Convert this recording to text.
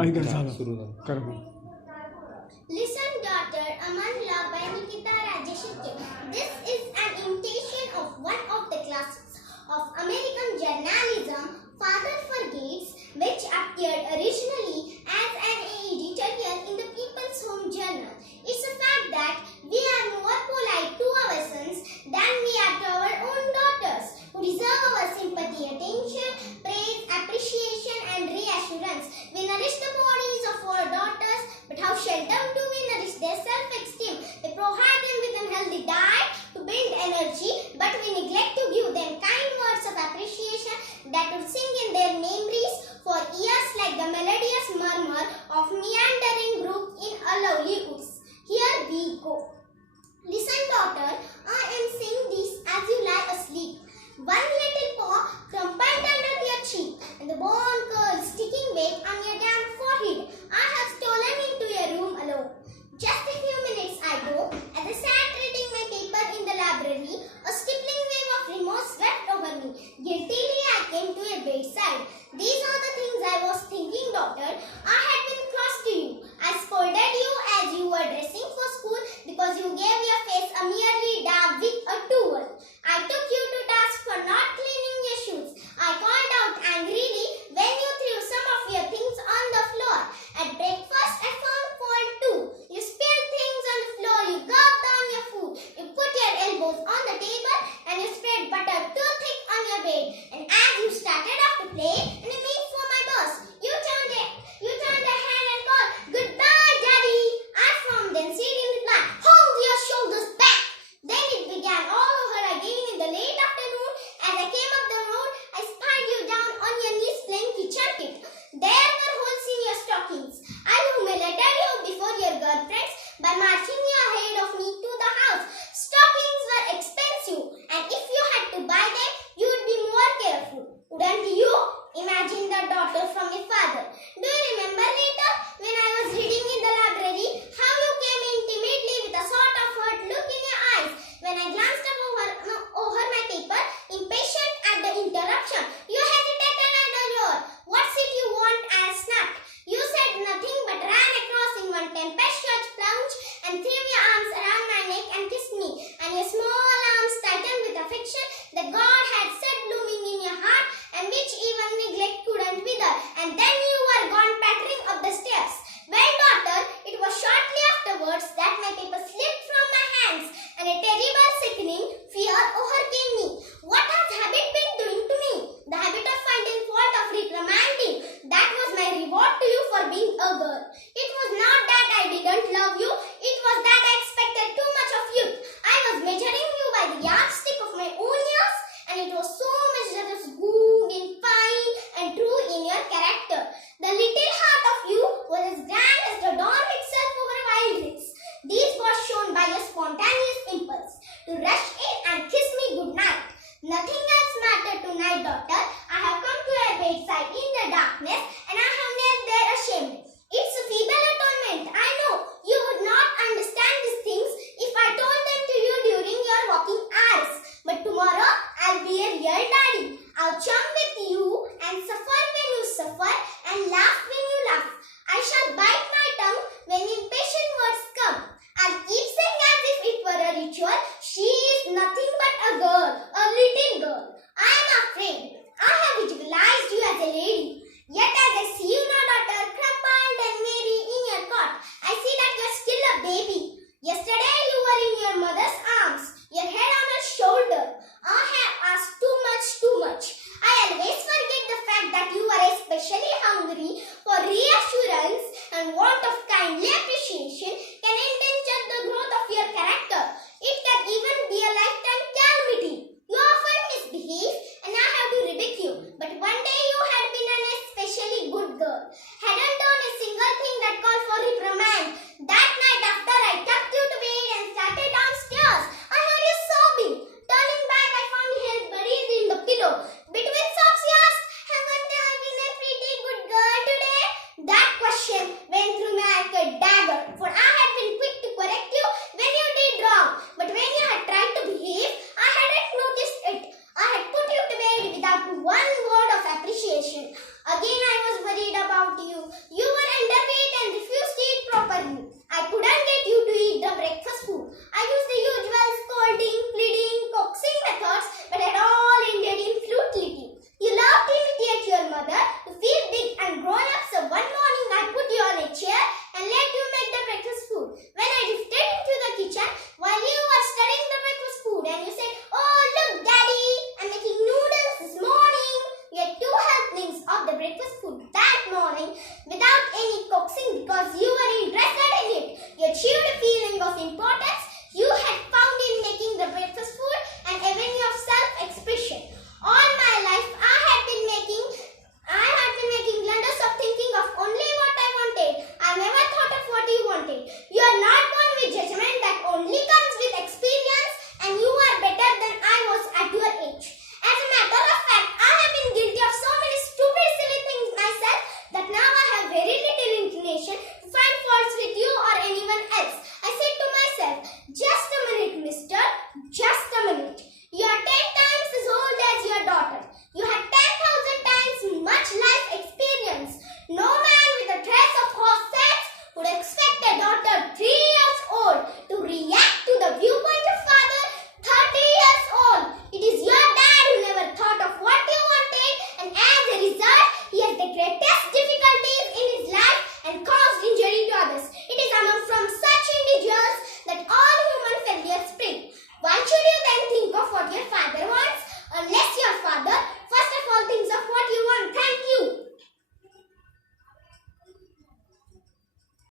ऐका झालं सुरू झालं. कर मग. Listen, daughter, Aman Love by Nikita Rajashekar. This is an imitation of one of the classics of American journalism, Father Forgets, which appeared originally as an editorial in the People's Home Journal. It's a fact that we are more polite to our sons than we are to our own daughters, who deserve our sympathy, attention, praise, appreciation, and reassurance. We nourish the bodies of our daughters, but how seldom do we nourish their self-esteem? We provide them with a healthy diet to build energy, but we neglect to give them kind words of appreciation that would sing in their memories for years